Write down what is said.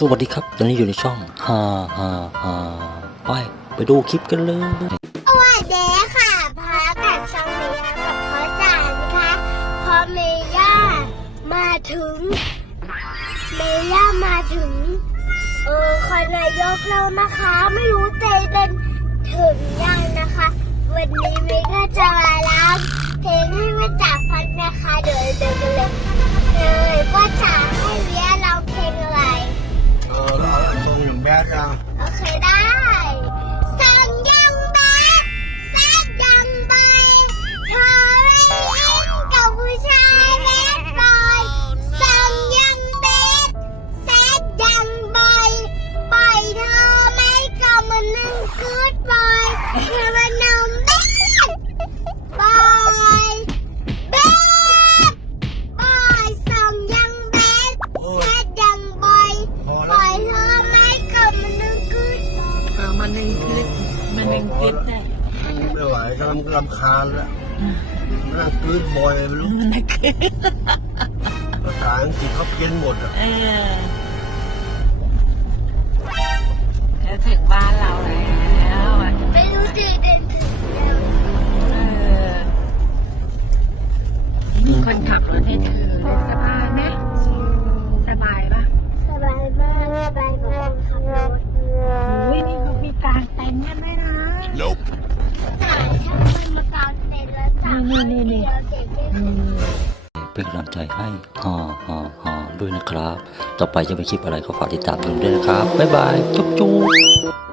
สวัสดีครับ ตอนนี้อยู่ในช่องฮ่าฮ่าฮ่าไป ไปดูคลิปกันเลยสวัสดีค่ะพากับช่องเมย่ากับพ่อจ๋านะคะพอเมย่ามาถึง เมย่ามาถึง เออคอนนายกเรานะคะ ไม่รู้ใจเดินถึงยังนะคะ มันหนึ่งคลิปได้ไม่ไหวกำลังรำคาญแล้วนั่งกลืนบอยไม่รู้มันนะคลิปภาษาอังกฤษเขาเพี้ยนหมดอะเออจะถึงบ้านเราแล้วอะไม่รู้จืดเดินถึงแล้วเออมีคนขับรถให้เธอสบายไหม นี่นี่นี่เป็นกำลังใจให้ฮ่าฮ่าฮ่าด้วยนะครับ ต่อไปจะเป็นคลิปอะไรก็ฝากติดตามดูด้วยนะครับ บ๊ายบาย จุ๊บจุ๊บ